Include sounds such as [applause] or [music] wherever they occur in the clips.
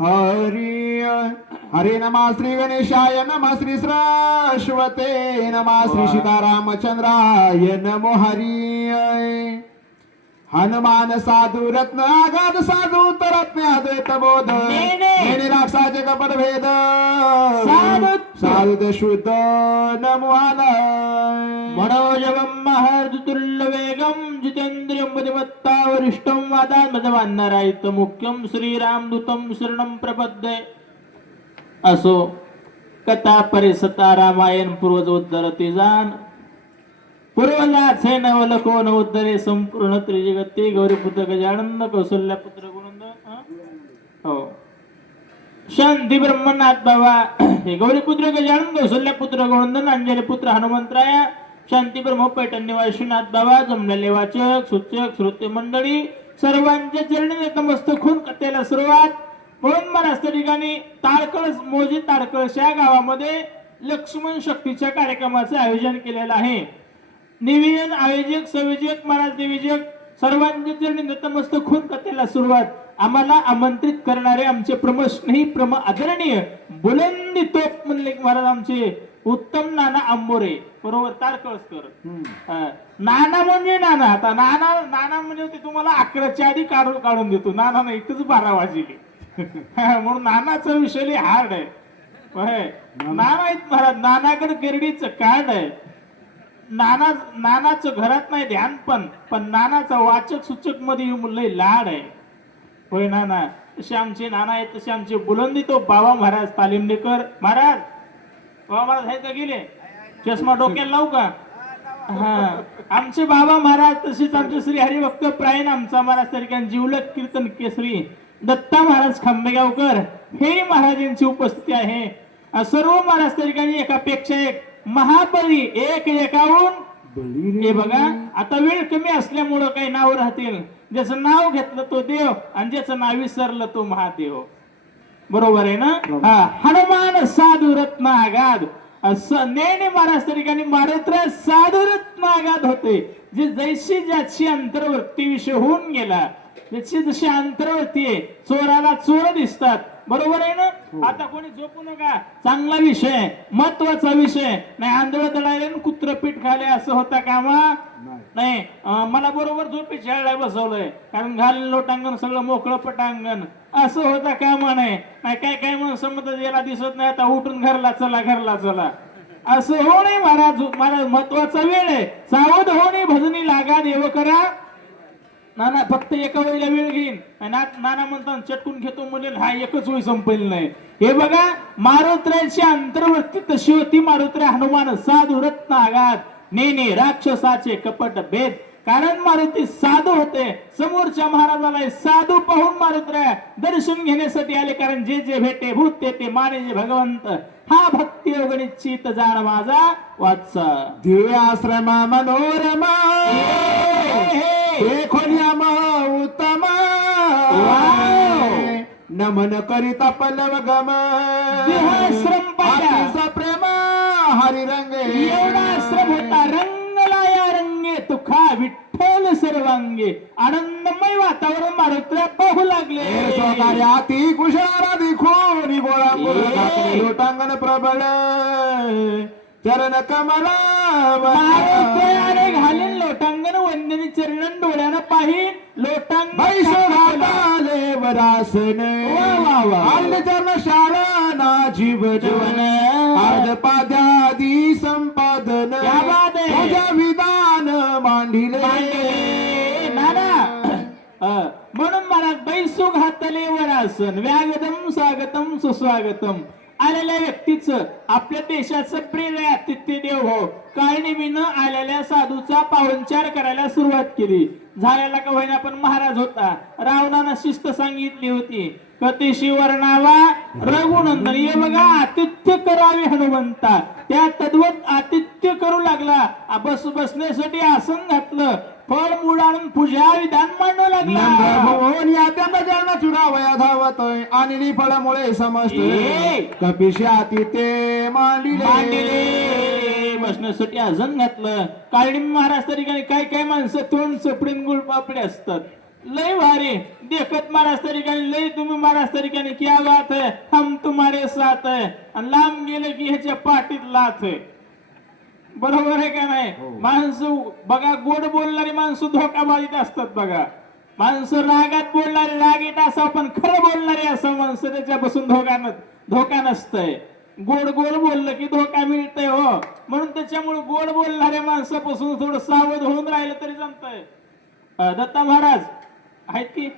हरी हरे नमा श्री गणेशाय नमा श्री सरस्वते नमा श्री सीतारामचंद्राय नमो हरी। हनुमान साधू रत्न आगाध साधू तरत्न अद्वैत बोध राक्षसाचे कपट भेद। साधु. साधु शुद्ध नमो मनोजवं महर्दुतुल्यवेगं जितेन्द्रियं बुद्धिमत्ता वरिष्ठं वादात्मजवान्नरायित मुख्यं श्रीरामदूतं शरणं प्रपद्ये। असो कथा परिसता रामायण पूर्वज उद्धरते जाण पूर्वजाचे नवल कोण उद्धरे संपूर्ण त्रिजगती गौरीपुत्र गजानंद कौशल्य पुत्र गुणंद हो। हो शांती ब्रह्मनाथ बाबा. हे गौरीपुत्र गजानन कौशल्य पुत्र गोवंदन अंजली पुत्र हनुमंतराय. शांती ब्रह्म पैठण निवासीनाथ बाबा जमलेले वाचक सूचक श्रोते मंडळी सर्वांच्या चरणी नतमस्तक खून कथेला सुरुवात. म्हणून मरास्त ठिकाणी तारकळ मोजी तारकळश या गावामध्ये लक्ष्मण शक्तीच्या कार्यक्रमाचे आयोजन केलेलं आहे. निवेदन आयोजक संयोजक महाराज निवेदक सर्वांच्या चरणी नतमस्तक खून कथेला सुरुवात. आम्हाला आमंत्रित करणारे आमचे प्रम स्नेही प्रम आदरणीय बुलंदी तोप म्हणले महाराज आमचे उत्तम नाना आंबोरे बरोबर? तारकळसकर हा. नाना म्हणजे नाना. आता नाना नाना म्हणजे ते तुम्हाला अकराच्या आधी काढून काढून देतो. नाना नाही इथंच बारा वाजली. म्हणून नानाचा विषय हार्ड आहे. नाना. आहेत महाराज. नानाकडे गिरडीचं कार्ड आहे. नाना नानाचं घरात नाही ध्यान पण. पण नानाचा वाचक सूचकमध्ये लय लाड आहे. होय नाना. तसे आमचे नाना आहेत तसे आमचे बुलंदी तो बाबा महाराज तालिमडेकर महाराज. बाबा महाराज आहेत का गेले? चष्मा डोक्याला लावू का? हा. आमचे बाबा महाराज तसेच आमचे श्री हरिभक्त प्रायण आमचा महाराज तरीके जीवलक कीर्तन केसरी. दत्ता महाराज खांबेगावकर हे महाराजांची उपस्थिती आहे. सर्व महाराज तरीकांनी एकापेक्षा एक महाबली एक एकाहून हे बघा आता वेळ कमी असल्यामुळं काही नाव राहतील. ज्याचं नाव घेतलं तो देव आणि ज्याचं नाव विसरलं तो महादेव. बरोबर आहे ना? हा हनुमान साधू रत्न आगाध असं नेने महाराज त्या ठिकाणी मारुत्र साधू रत्न आगाध होते. जे जैशी ज्याची अंतर्वर्ती विषय होऊन गेला ज्याची जशी अंतर्वर्ती आहे चोराला चोर दिसतात. बरोबर आहे ना? आता कोणी झोपू नका. चांगला विषय महत्त्वाचा विषय. नाही आंधळ दळायला कुत्र पीठ खाले असं होता कामा नाही. मला बरोबर झोपी शाळा बसवलंय. कारण घाल लोटांगण सगळं मोकळं पटांगण. असं होता कामा नाही? नाही काय काय म्हणून समज याला दिसत नाही? आता उठून घरला चला घरला चला. असं हो नाही महाराज. महाराज महत्त्वाचा वेळ आहे. सावध होणे भजनी लागा देव करा. नाना फक्त एका वेळेला वेळ घेईन. नाना म्हणतात चटकून घेतो म्हणजे हा एकच वेळ संपेल नाही. हे बघा मारुत्र्याची अंतर्वृत्ती तशी होती. मारुत्र्य हनुमान साधू रत्न आघात नेने राक्षसाचे कपट भेद. कारण मारुती साधू होते. समोरच्या महाराजाला साधू पाहून मारुत्र्य दर्शन घेण्यासाठी आले. कारण जे जे भेटे भूत ते ते माने जे भगवंत. हा भक्ती चित जाण माझा वाचा दिव्य आश्रमा मनोरमा उत्तम. नमन करिता पल्लव गम. देहाश्रम पाहिला. आरतीचा प्रेम हरिरंगे. एवढा आश्रम होता रंगला या रंगे तुखा विठ्ठल सर्वांगे. आनंदमय वातावरण मारुत्र्या पाहू लागले. अति कुशळारा दिखोनी गोळा. लोटांगण प्रबळ. चरण कमला घालीन लोटांगण वंदनी चरण डोळ्यानं पाहिन. लोटांगण भैसोले वरासन. वा, वा, वा. आले चरण शाळा ना जीव जीवन अर्ध पाद्यादी संपादन? तुझ्या विधान मांडिले. म्हणून महाराज बैसू घातले वरासन. व्यागतम स्वागतम सुस्वागतम. आलेल्या व्यक्तीचं आपल्या देशाचं प्रिय आतिथ्य देव हो. काळनिमीनं आलेल्या साधूचा पाहुणचार करायला सुरुवात केली. झालेला का होईना पण महाराज होता. रावणानं शिस्त सांगितली होती कतिशी वर्णावा रघुनंदन ये बघा आतिथ्य करावे हनुमंता. त्या तद्वत आतिथ्य करू लागला. बस बसण्यासाठी आसन घातलं. फळ मूळ आणून पूजा विधान मांडू लागला. त्यांना जळणा चुडावया धावतोय. आणि फळामुळे समजत ए. कपिशा तिथे मांडिले. मांडले. बसण्यासाठी आसन घातलं. काळणी महाराज काही काय काय माणसं? तोंड चपडीन गुळ पापडे असतात. लय भारी. देखत महाराज तरीकाने लय तुम्ही महाराज तरीकाने क्या बात है हम तुम्हारे साथ. है आणि लांब गेले की ह्याच्या पाठीत लाथ. आहे बरोबर आहे का नाही माणसं बघा गोड बोलणारी माणसं धोकाबाजीत असतात बघा माणसं रागात बोलणारे रागीट असावं पण खरं बोलणारे असं माणसं त्याच्यापासून धोका न धोका नसतंय गोड गोड बोललं की धोका मिळतंय हो म्हणून त्याच्यामुळे गोड बोलणाऱ्या माणसापासून थोडं सावध होऊन राहिलं तरी जमतंय दत्ता महाराज आहेत की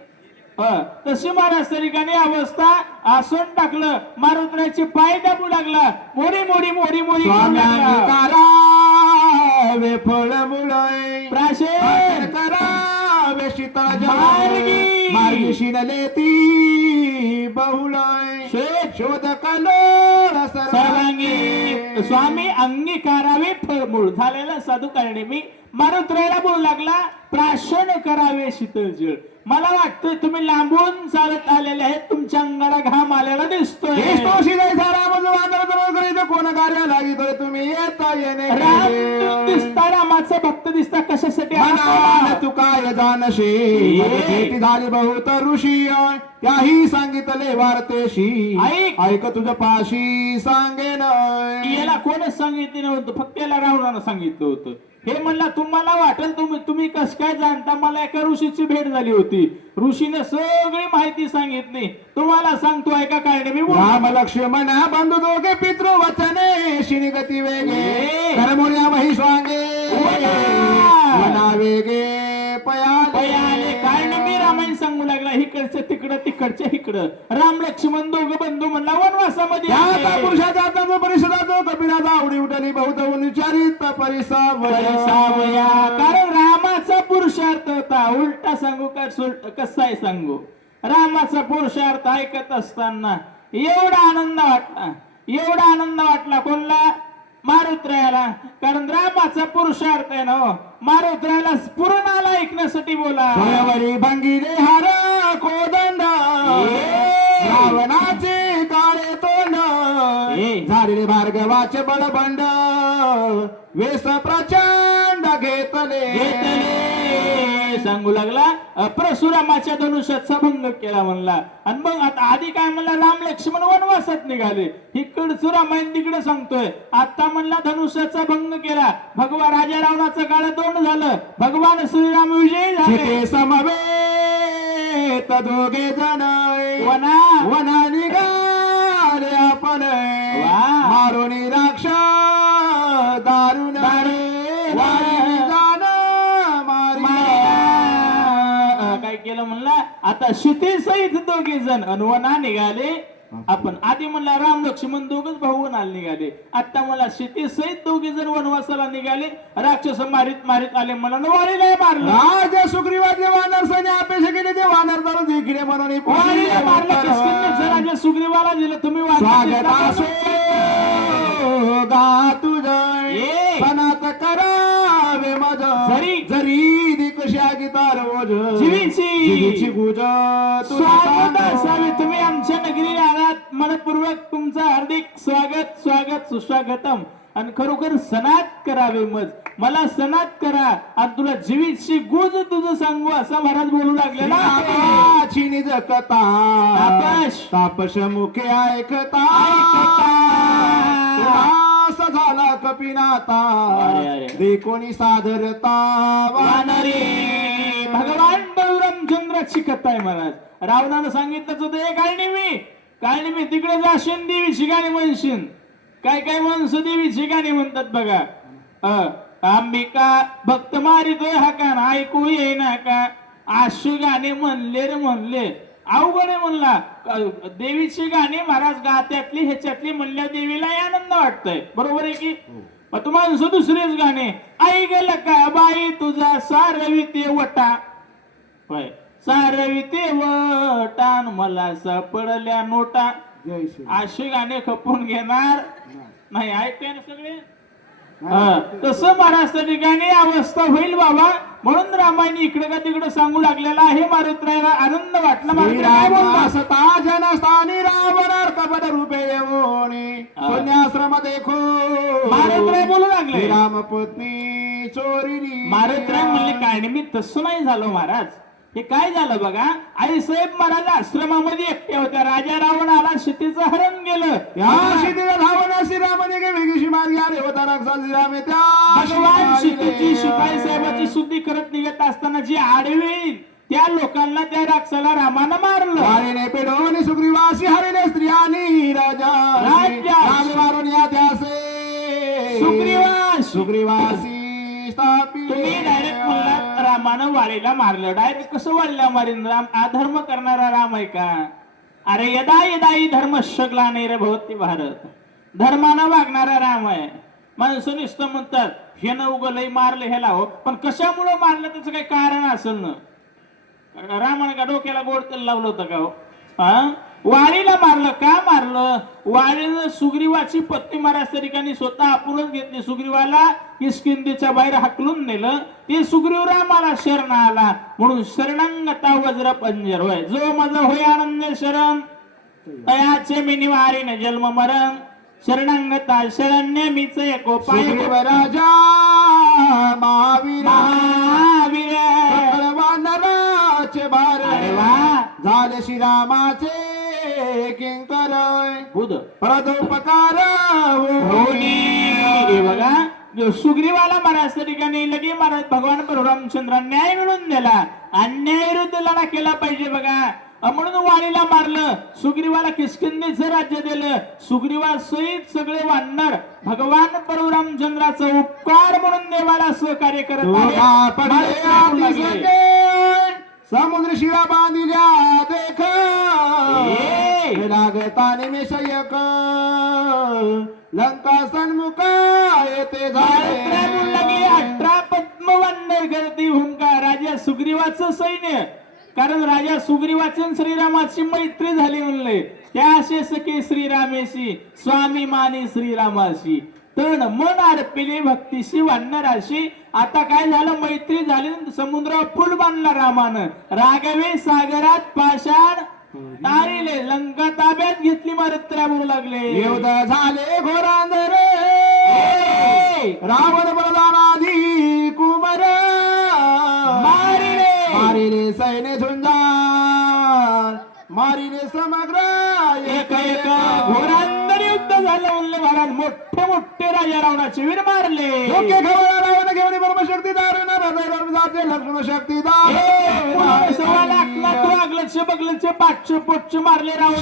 हं, तशी महाराज तरीकाने अवस्था आसून टाकलं मारुत्राचे पाय दाबू लागला मोडी मोडी मोडी मोडी करू स्वामी लागला. करावे फळ मुळे प्राशे. करावे शीतळ जल. मार्गी. शिनले ती बहुलय शेठ शोध कलोळ सर्वांगी. स्वामी अंगीकारावे फळमूळ झालेला साधू कारणे. मी मारुत्राला बोलू लागला. प्राशन करावे शीतळजळ मला वाटतं तुम्ही लांबून चालत आलेले आहेत. तुमच्या अंगाला घाम आलेला दिसतोय. कोण कार्य लागितोय तुम्ही येता येणे दिसता रामाचा भक्त दिसता कशासाठी? तू काय झाली बहुत ऋषी. त्याही सांगितले वार्तेशी. ऐक. ऐक तुझ पाशी सांगेन. याला कोणच सांगितलं नव्हतं. फक्त याला रावणानं सांगितलं होतं. हे म्हणला तुम्हाला वाटेल तुम्ही तुम्ही कस काय जाणता मला एका ऋषीची भेट झाली होती ऋषीने सगळी माहिती सांगितली तुम्हाला सांगतो ऐका कारणे मी बोलतो. राम लक्ष्मण बंधू दोघे पितृ वचने शिनी गती वेगे. करमुर्या महिष्वांगे. वना वेगे पयाले पयाले सांगू लागला इकडचं तिकडं तिकडच्या इकडं. राम लक्ष्मण दोघं बंधू म्हणला वनवासामध्ये परिषदातो कपिलाचा आवडी उठली बहुत विचारित परिसावया. कारण रामाचा पुरुषार्थ होता उलटा सांगू का सुलट कसा आहे सांगू? रामाचा पुरुषार्थ ऐकत असताना एवढा आनंद वाटला. एवढा आनंद वाटला कोणला? मारुत्रायाला. कारण रामाचा पुरुषार्थ आहे ना हो. मारुत्रायाला पूर्णाला ऐकण्यासाठी बोला सोयवरी भंगिले हार कोदंड. रावणाचे काळे तोंड. झालेले भार्गवाचे बळबंड वेस प्रचंड घेतले घेतले सांगू लागला परशुरामाच्या धनुष्याचा भंग केला म्हणला. आणि मग आता आधी काय म्हणला राम लक्ष्मण वनवासात निघाले. इकडचं रामायण तिकडे सांगतोय. आता म्हणला धनुष्याचा भंग केला. भगवा राजा रावणाचं काळ तोंड झालं. भगवान श्रीराम विजयी झाले. चिते समवेत दोघे जण वना. वना निघाले आपण. मारून आता शिते सहित दोघे जण अनवना निघाले. आपण आधी म्हणला राम लक्ष्मण दोघच भाऊ वनाला निघाले. आता मला शिते सहित दोघे जण वनवासाला निघाले. राक्षस मारित मारित आले मला वारीला मारलं. राज सुग्रीवाचे वानर सैन्य अपेक्षा केले ते वानर धरून इकडे म्हणून सुग्रीवाला दिलं तुम्ही असो. गा तुझ. करावे मज जरी. जरी दिकशा गीतार ओझ जीवीची. जीवीची गुज स्वागत असावे तुम्ही आमच्या नगरीला आलात मनपूर्वक तुमचं हार्दिक स्वागत स्वागत सुस्वागतम आणि खरोखर सनात करावे मज मला सनात करा आणि तुला जीवितशी गुज तुझं सांगू असा महाराज बोलू. चिनी जकता तापस. तापस मुखे ऐकता ऐकता. झाला कपिनाता अरे. देखोनी सादरता वानरे भगवान बलरामचंद्राची कथा आहे महाराज रावणानं सांगितलंच होतं हे काय नाही मी काय नाही मी तिकडे जाशीन देवीची गाणी म्हणशीन. काय काय माणसं देवीची गाणी म्हणतात बघा. अ, अंबिका भक्त मारितोय हा का? ना ऐकू येईना का? आशु गाणे म्हणले रे म्हणले. अवघड आहे म्हणला. देवीची गाणी महाराज गात्यातली ह्याच्यातली म्हणल्या देवीला आनंद वाटतंय. बरोबर आहे की? मग तू माणसं दुसरेच गाणे. आई गेलं का बाई तुझा सारवी ते वटा. होय. सारवी ते वटान मला सापडल्या नोटा. अशी गाणे खपून घेणार नाही. ऐकते ना सगळे? हा, तसं महाराज त्या ठिकाणी अवस्था होईल बाबा. म्हणून रामायण इकडे का तिकडे सांगू लागलेला आहे. मारुत्राला आनंद वाटला. मारुती पुण्याश्रम देखो मारुत्राय बोलू लागले. राम पत्नी चोरीनी. मारुत्राय म्हणले काय मी तसं नाही झालो महाराज. हे काय झालं बघा? आई साहेब महाराज आश्रमामध्ये एकट्या होत्या. राजा रावण आला शेतीचं हरण गेलं. या शितीला धावण श्रीरामाने गे वेगळी मार्गी आले. होता त्या भगवान सीतेची शिपाई शिपाई साहेबाची शुद्धी करत निघत असताना जी आडवी त्या लोकांना त्या राक्षसाला रामानं मारलं. वारीने पेडवणे सुग्रीवासी हरिले स्त्रियानी राजा राजा. राम मारून या त्यासे. सुग्रीवास. सुग्रीवासी स्थापिले. तुम्ही डायरेक्ट म्हणलात रामानं वालीला मारलं. डायरेक्ट कसं वालीला मारीन? राम अधर्म करणारा राम आहे का? अरे यदा यदा ही धर्म शकला नाही रे भवती भारत. धर्मानं वागणारा राम आहे. माणसं नुसतं म्हणतात हे न उगलय मारलं ह्याला हो पण कशामुळं मारलं त्याचं काही कारण असेल ना? रामानं का डोक्याला गोड तेल लावलं होतं का हो? हा? वाळीला मारलं. का मारलं? वाळीनं सुग्रीवाची पत्नी मारायच्या ठिकाणी स्वतः आपणच घेतली सुग्रीवाला किस्किंदीच्या बाहेर हाकलून नेलं. ते सुग्रीव रामाला शरण आला. म्हणून शरणांगता वज्र पंजर होय. जो माझा होय आनंद शरण. तयाचे मी निवारीन जन्म मरण. शरणांगता शरण्य मीच एको पाय सुग्रीव राजा महावीर. झाले श्रीरामाचे किंकर बुध. बघा जो सुग्रीवाला महाराज त्या ठिकाणी लगे महाराज भगवान परशुरामचंद्र न्याय मिळून दिला. अन्याय विरुद्ध लढा केला पाहिजे बघा. म्हणून वाणीला मारलं. सुग्रीवाला किष्किंदीचं राज्य दिलं. सुग्रीवा सहित सगळे वानर भगवान परशुरामचंद्राचा उपकार म्हणून देवाला सहकार्य करत समुद्र शिरा बांधिल्या देख. लागता निमेष एक. लंका सन्मुख येते झाले. अठरा पद्मवंदर गर्दी हुंका राजा सुग्रीवाचं सैन्य. कारण राजा सुग्रीवाची श्रीरामाची मैत्री झाली म्हणले. त्या असे सखे श्रीरामेशी स्वामी माने श्रीरामाशी. तण मन अर्पिले भक्तीशी वाढणाराशी आता काय झालं? मैत्री झाली समुद्रावर पूल बांधला रामानं. रागवे सागरात पाषाण तारिले लंका ताब्यात घेतली मारत्र्या बोलू लागले. युद्ध झाले घोरांदर ए! रावण बलदानाधी कुमर. मारिले. मारिले सैन्य झुंजार. मारिले समग्र. एक एक घोरांदर म्हणले महाराज मोठे मोठे राजा रावणाचे वीर मारले योग्य खबर रावण घेऊन ब्रह्मशक्ती लक्ष्मण शक्ती सव्वा बगलचे पाचशे पोटचे मारले रावण.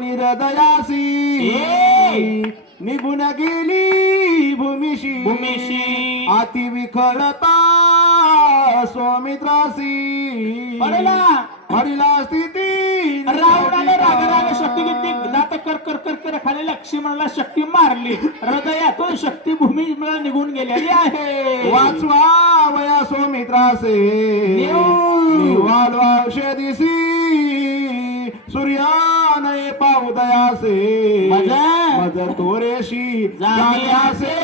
निरदयासी. निघून गेली भूमिशी भूमिशी. अति विखळता स्वामित्रासी पडला. हरिला स्थिती लक्ष्मणाला शक्ती मारली. हृदयातून शक्ती भूमी निघून गेलेली आहे. वाचवा वया स्वामित्रासे देव. निवाल औषधीसी सूर्यानये मज. मज तोरेशी जाण्यासे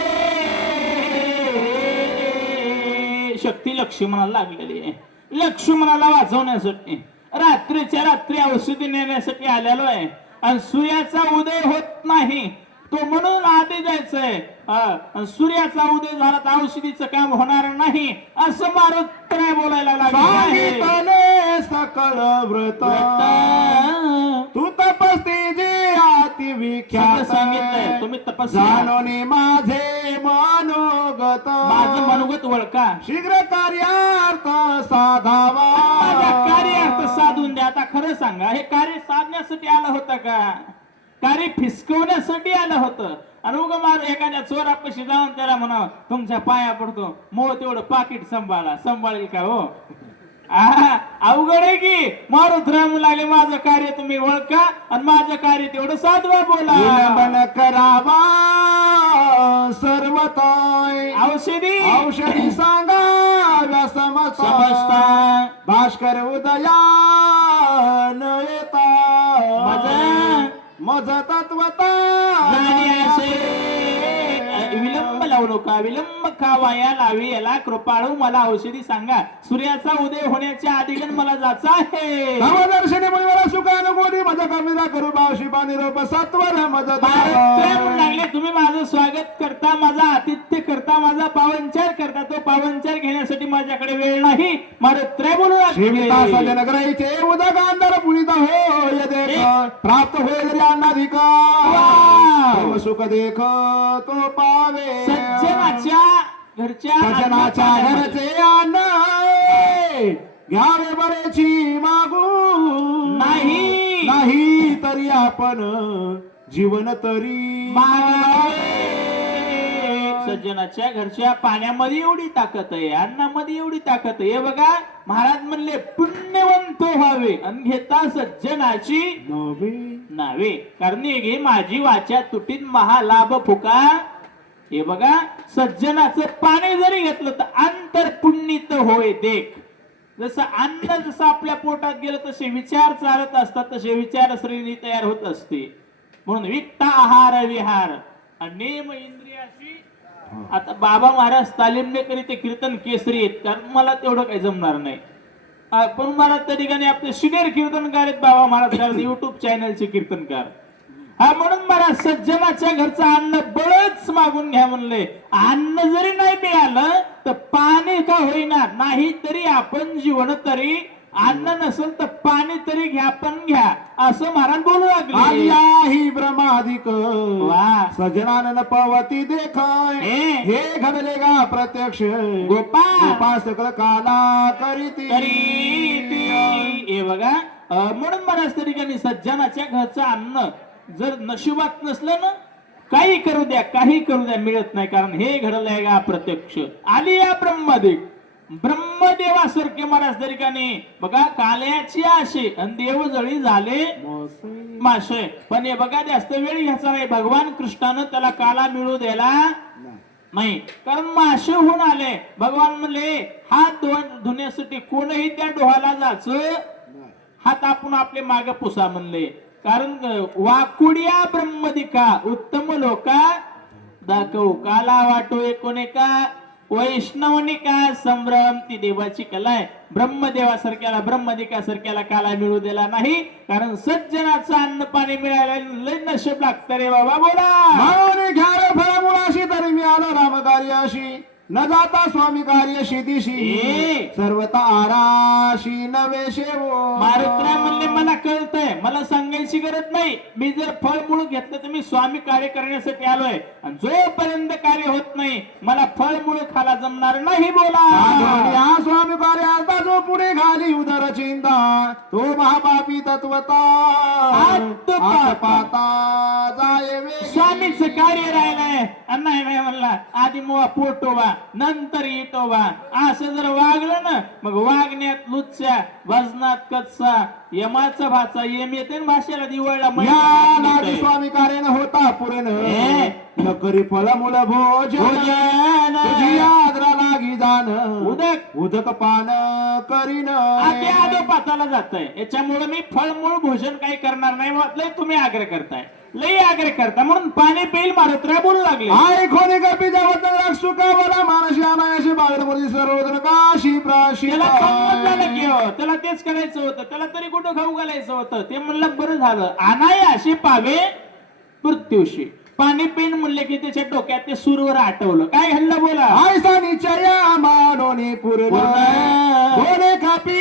शक्ती लक्ष्मणाला लागलेली आहे. लक्ष्मणाला वाचवण्यासाठी रात्रीच्या रात्री औषधी नेण्यासाठी आलेलो आहे. आणि सूर्याचा उदय होत नाही. तो म्हणून आधी जायचंय. सूर्याचा उदय झाला तर औषधीचं काम होणार नाही असं मारुत्र्य बोलायला लागले सकळ व्रत. तू तपस्ती जे सगळं विख्यात सांगितलंय. तुम्ही तपस्या जाणोनी माझे मनोगत माझं मनोगत वळका शीघ्र कार्यार्थ साधावा। कार्यार्थ साधून द्या. आता खरं सांगा हे कार्य साधण्यासाठी आलं होतं का? कार्य फिसकवण्यासाठी आलं होतं. आणि उग मार एखाद्या चोरापाशी जाऊन त्याला म्हणा तुमच्या पाया पडतो. मो तेवढं पाकिट सांभाळा. सांभाळेल का हो? अवघड आहे की. मारुत राम लागले माझं कार्य तुम्ही ओळखा आणि माझं कार्य तेवढं साधवा बोला. करावा सर्वताय. औषधी. औषधी सांगा समजता. भास्कर उदया न येता. मज. तत्वता. विलंब लावू नका विलंब खावाया लावी? याला कृपाळू मला औषधी सांगा. सूर्याचा उदय होण्याच्या आधीगण मला जायचं आहे. नवदर्शनी मुळे मला सुखानुकोटी माझ्या कविता करू भाव शिपा निरोप सत्वर मज लागले तुम्ही माझं स्वागत करता माझा आतिथ्य करता माझा पावनचार करता. तो पावनचार घेण्यासाठी माझ्याकडे वेळ नाही. महाराज त्रय बोलू सजन ग्रहीचे उदक अंतर पुनित हो देख. प्राप्त होय जरी. प्रेम सुख देख तो पावे. घरच्या. घरचे अन्न घ्यावे बरेची मागू नाही. नाही तरी आपण जीवन तरी. सज्जनाच्या घरच्या पाण्यामध्ये एवढी ताकद आहे अन्नामध्ये एवढी ताकद आहे बघा महाराज म्हणले पुण्यवंत व्हावे आणि घेता सज्जनाची नवे नावे कारण माझी वाचा तुटीत महालाभ फुका हे बघा सज्जनाचं पाणी जरी घेतलं तर अंतर पुण्यित होय देख. जसं अन्न जसं आपल्या पोटात गेलं तसे विचार चालत असतात तसे विचार श्रेणी तयार होत असते. म्हणून वित्त आहार विहार. अनेम इंद्रियाशी आता बाबा महाराज तालीमने करी ते कीर्तन केसरी आहेत कारण मला तेवढं काही जमणार नाही. पण महाराज त्या ठिकाणी आपले सिनियर कीर्तनकार आहेत बाबा महाराज युट्यूब चॅनलचे [coughs] कीर्तनकार. हा म्हणून महाराज सज्जनाच्या घरचं अन्न बळच मागून घ्या म्हणले. अन्न जरी नाही मिळालं तर पाणी का होईना? नाही तरी आपण जीवन तरी. अन्न नसेल तर पाणी तरी घ्या पण घ्या. असं महाराज बोलू लागले. ही ब्रह्माधिक. वा. सजनानन पवती देखाय. हे. घडले गा प्रत्यक्ष. गोपाळ. सकळ काला करीती. करीती. हे बघा. म्हणून त्या ठिकाणी सज्जनाच्या घरचं अन्न जर नशिबात नसलं ना काही करू द्या काही करू द्या मिळत नाही. कारण हे घडलंय का प्रत्यक्ष आली या ब्रह्मदेव. ब्रह्मदेवासारखे महाराज तरी बघा काल्याची आशे आणि देवजळी झाले माशय पण हे बघा जास्त वेळ घ्यायचा नाही. भगवान कृष्णानं त्याला काला मिळू द्यायला नाही. कारण मासे होऊन आले. भगवान म्हणले हात धुण्यासाठी कोणही त्या डोहाला जायचं? हात आपण आपले माग पुसा म्हणले. कारण वाकुडिया ब्रह्मदिका उत्तम लोका दाखवू काला वाटो एकोणेका वैष्णवनिका संभ्रम ती देवाची कला आहे. ब्रह्मदेवासारख्याला ब्रह्मदिका सारख्याला काला मिळू दिला नाही. कारण सज्जनाचं अन्न पाणी मिळायला लय नशेब लागतं रे बाबा बोला. घ्या घ्यावे फळ मुळाशी तरी मी आलो रामकार्याशी. न जाता स्वामी कार्यशी दिशी ए. सर्वता आराशी नवे शेवो. मारुतराय म्हणले मला कळतंय. मला सांगायची गरज नाही. मी जर फळ मूळ घेतलं तर मी स्वामी कार्य करण्यासाठी आलोय. आणि जोपर्यंत कार्य होत नाही मला फळ मूळ खाला जमणार नाही बोला. या स्वामी कार्य आता जो पुढे घाली उदर चिंता तो महापापी तत्वता. पाता जाय. स्वामीचं कार्य राहिलंय. आणि नाही म्हणला आधी मुवा पोटोबा नंतर इटोबा असं जर वागलं ना मग वागण्यात लुच्च्या भजनात कच्चा यमाचा भाचा यम येते ना भाषेला दिवाळीला. स्वामी कार्यानं होता पुरेन. ए. न करी फळ मुळ भोजन आदरा लागी जाण. उदक. उदक पान करीन. आधी आदो पाताला जात याच्यामुळे मी फळमूळ भोजन काही करणार नाही. म्हटलंय तुम्ही आग्रह करताय. लई आग्रह करता म्हणून पाणी पेल मारुत्र्या बोलू लागले. आय खोने कपी जवळ सुका बरा मानशी अनायाशी बागड मुली सर्वत्र काशी प्राशी त्याला समजलं की हो त्याला तेच करायचं होतं त्याला तरी कुठं खाऊ घालायचं होतं ते म्हणलं बरं झालं. अनाय अशी पावे मृत्यूशी. पाणी पेन म्हणले की त्याच्या डोक्यात ते सूरवर आठवलं काय घडलं बोला? आयसा निचया मानोनी पूर्ण. पूर्ण. कपी.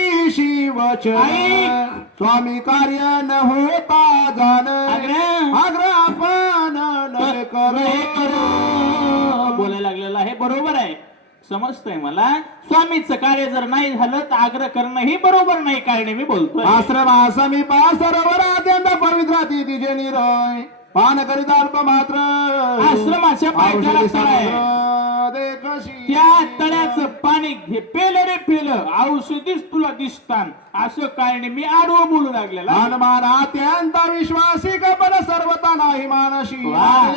स्वामी कार्य न होता जाण. आग्रह. आपण बोलायला लागलेलं आहे बरोबर आहे. समजतंय मला. स्वामीचं कार्य जर नाही झालं तर आग्रह करणं ही बरोबर नाही कारण मी बोलतोय. आश्रमा समीपा सरोवर अत्यंत पवित्र तिजे निरय. पान करीत अल्प मात्र आश्रमाच्या पायथ्याला तळ आहे. त्या तळ्याचं पाणी घे. पेलं रे पेलं. औषधीच तुला दिसतान. असं कारण मी आडवं बोलू लागलेला. हनुमान अत्यंत विश्वासी कपल सर्वता नाही मानशी.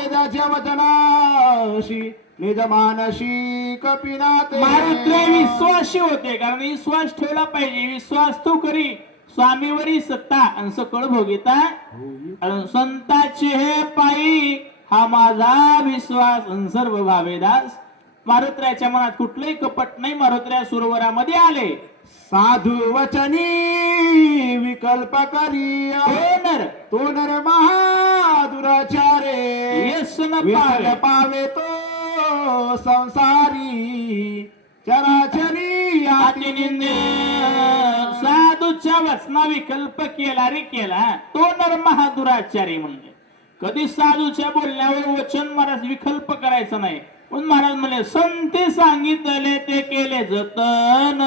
त्याच्या वचनाशी. निज मानशी कपिनाते मारुत्रे विश्वासी होते. कारण विश्वास ठेवला पाहिजे. विश्वास तो करी. स्वामीवरी सत्ता आणि सकळ भोगिता संताचे हे पायी हा माझा विश्वास सर्व भावेदास मारुत्र्याच्या मनात कुठलंही कपट नाही मारुत्र्या सरोवरामध्ये आले. साधू वचनी विकल्प करी नर तो नर महादुराचारे. येस न पावे. तो संसारी. चराचरी अति निंदे. साधूच्या वचना विकल्प केला रे केला. तो नर महादुराचारी म्हणजे. कधी साधूच्या बोलण्यावर वचन महाराज विकल्प करायचं नाही. पण महाराज म्हणले संते सांगितले ते केले जतन.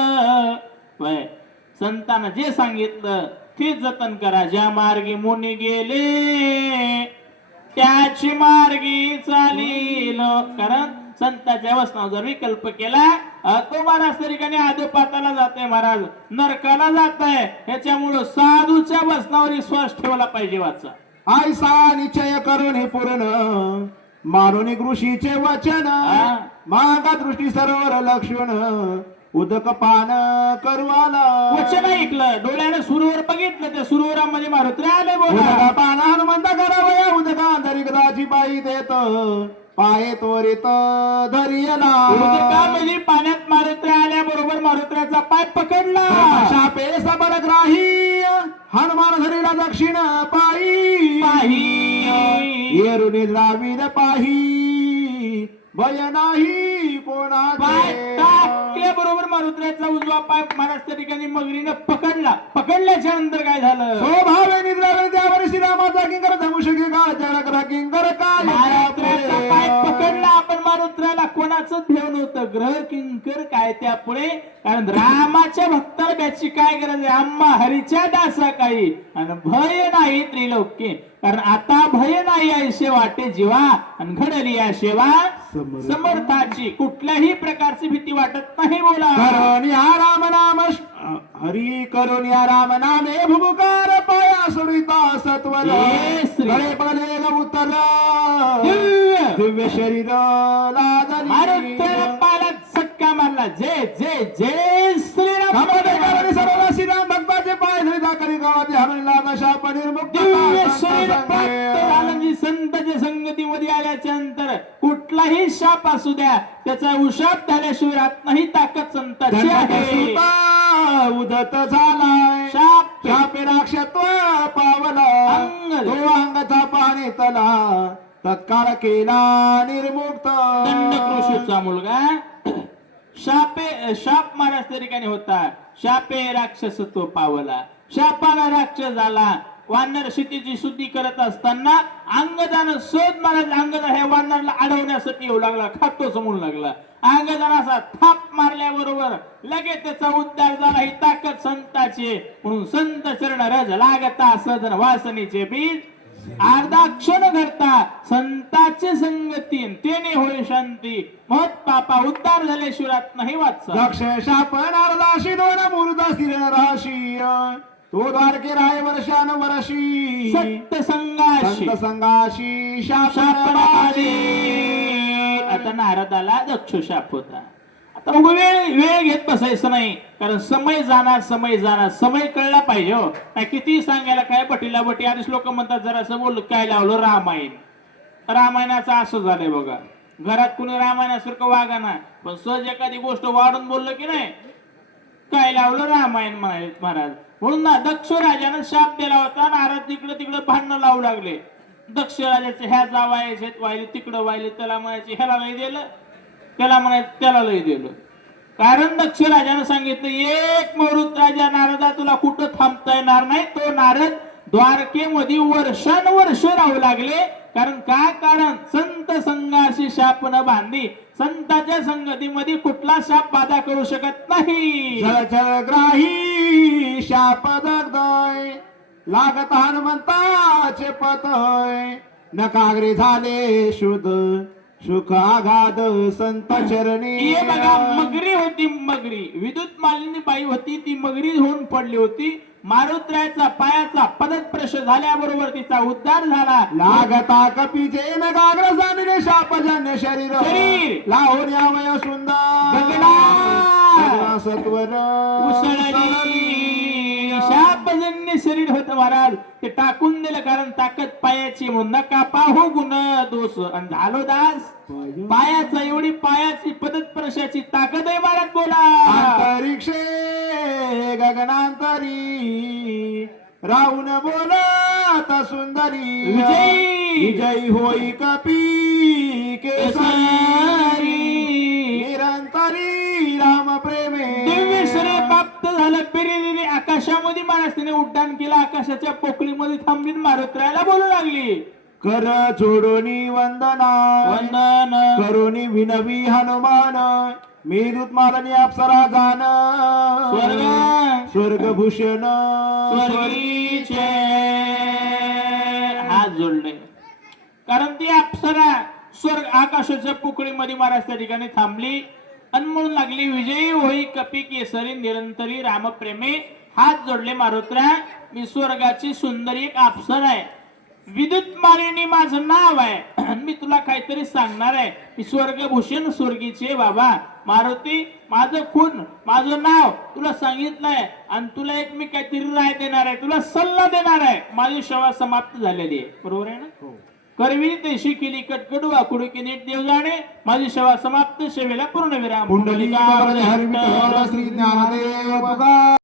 संतांना जे सांगितलं ते जतन करा. ज्या मार्गी मुनी गेले त्याची मार्गी चालील. कारण संताच्या वसनावर जर विकल्प केला तो महाराज ठिकाणी आदोपाताला जाते महाराज. नरकाला जात आहे ह्याच्यामुळं साधूच्या वसनावर विश्वास ठेवला पाहिजे वाचा. आयसा निश्चय करून पूर्ण. मारून ऋषीचे वचन. हा. मागा दृष्टी सरोवर लक्ष्मण उदक पान करवाला. वचन ऐकलं. डोळ्याने सुरूवर बघितलं. त्या सुरूवरामध्ये मारुत्री आले बोला. पान हनुमंत करावया उदका गदाची बाई देत. पाये त्वरित धरियला. उदकामध्ये पाण्यात मारुत्री आल्याबरोबर मारुत्र्याचा पाय पकडला. शापे सबर ग्राही हनुमान धरीला दक्षिण पायी. पाही. येरुनी द्राविड पाही भय नाही कोणाचे टाकल्याबरोबर मारुत्र्याचा उजवा पाय महाराज त्या ठिकाणी मगरीनं पकडला. पकडल्याच्या नंतर काय झालं? स्वभावे निद्रावे त्यावर श्रीरामाचा किंकर धमुषकी का? जळकरा किंकर काय पाय पकडला. आपण मारुत्र्याला कोणाचं भेव नव्हतं? ग्रह किंकर काय त्या पुढे कारण रामाच्या भक्ताला त्याची काय गरज आहे? आम्हा हरीच्या दासा काही आणि भय नाही त्रिलोके. कारण आता भय नाही ऐशे वाटे जीवा आणि घडली या समर्थ. समर्थाची कुठल्याही प्रकारची भीती वाटत नाही बोला करून या राम नाम हरी करून या राम नामे भुबुकार पाया सोडिता हे. गळे पडले ग उत्तर दिव्य. शरीर लादली चटका मारला जय जय जय असू द्या. त्याचा उशाप झाल्याशिवाय राहत नाही ताकद संताची आहे. उदत झालाय. शाप. शापे राक्षत्व पावला. तो अंगाचा पाणी तला. तत्काळ केला निर्मुक्त. दंड कृषीचा मुलगा. शापे शाप महाराज त्या ठिकाणी होता. शापे राक्षस तो पावला. शापाला राक्षस झाला वानर शेतीची शुद्धी करत असताना अंगदान शोध महाराज अंगदान ह्या वानरला अडवण्यासाठी येऊ लागला खातोच म्हणू लागला. अंगदान असा थाप मारल्याबरोबर लगेच त्याचा उद्धार झाला ही ताकद संताची म्हणून संत चरण रज लागता सजन वासनीचे बीज अर्धा क्षण घडता संताचे संगतीन तेने होय शांती. मत पापा उद्धार झाले शिवरात नाही वाचसा दक्ष शाप अर्धाशी दोन मूर्त स्थिर राशी. तो द्वारके राय वर्षान वर्षी सत्य संगाशी संत संगाशी शाप शापणारी. आता नारदाला दक्ष शाप होता आता वेळ वेळ घेत बसायचं नाही. कारण समय जाणार समय जाणार. समय कळला पाहिजे हो. नाही किती सांगायला काय बटीला बटी. आधीच लोक म्हणतात जरा असं बोल काय लावलं? रामायण. रामायणाचं असं झालंय बघा. घरात कुणी रामायणासारखं वागा ना. पण सहज एखादी गोष्ट वाढून बोललं की नाही. काय लावलं? रामायण म्हणाले महाराज. म्हणून ना दक्ष राजानं शाप दिला होता नारद तिकडं तिकडं भांडणं लावू लागले. दक्ष राजाचे ह्या जावायचे वाहिले तिकडं वाहिले त्याला म्हणायचे ह्याला लय दिलं? त्याला म्हणायचं त्याला लय दिलं. कारण दक्ष राजानं सांगितलं एक मरुत राजा नारदा तुला कुठं थांबता येणार नाही? तो नारद द्वारकेमध्ये वर्षानुवर्ष राहू लागले. कारण काय कारण? संत संघाशी शाप न बांधली संताच्या संगतीमध्ये कुठला शाप बाधा करू शकत नाही. ग्राही शाप दगदय. लागत हनुमंताचे पतय नकाग्रे झाले शुद्ध सुख आघात संत चरणी. बघा मगरी होती मगरी. विद्युत मालिनी बाई होती ती मगरी होऊन पडली होती. मारुत्र्याचा पायाचा पदस्पर्श झाल्याबरोबर तिचा उद्धार झाला. लागता कपीचे नगाग्र जाणले शापजन्य शरीर. शरीर. लाहोर यावय सुंदर. सत्वर. उसळली शापजन्य शरीर होत महाराज. ते टाकून दिलं कारण ताकद पायाची म्हणून. नका पाहू गुण दोष. आणि झालो दास. पायाचा एवढी पायाची पदत प्रशाची ताकद आहे महाराज बोला. अंतरिक्षे गगनांतरी. राहून बोलत सुंदरी. विजयी. विजयी होई कपी केसरी? निरंतरी राम प्रेमे. दिव्य प्राप्त झालं पेरेलेले आकाशामध्ये महाराज तिने उड्डाण केलं आकाशाच्या पोकळीमध्ये थांबली मारुत्राला बोलू लागली. कर जोडोनी वंदना. वंदन. करोनी विनवी हनुमान. मी मालनी अप्सरा गान स्वर्ग. स्वर्गभूषण. स्वर्गीचे. हात जोडले. कारण ती अप्सरा स्वर्ग आकाशाच्या पोकळीमध्ये महाराज त्या ठिकाणी थांबली आणि म्हणून लागली विजयी होई कपी केसरी निरंतरी रामप्रेमे. हात जोडले मारुत्रा मी स्वर्गाची सुंदरी एक अप्सर आहे. विद्युत मालिनी माझं नाव आहे. आणि मी तुला काहीतरी सांगणार आहे. मी स्वर्गभूषण स्वर्गीचे बाबा. मारुती माझं खून माझं नाव तुला सांगितलंय आणि तुला एक मी काहीतरी राय देणार आहे तुला सल्ला देणार आहे माझी सेवा समाप्त झालेली आहे बरोबर आहे ना करवी तैशी केली कटकट वाकुडी की नीट देव जाणे माझी सेवा समाप्त सेवेला पूर्ण विराम श्री ज्ञानदेव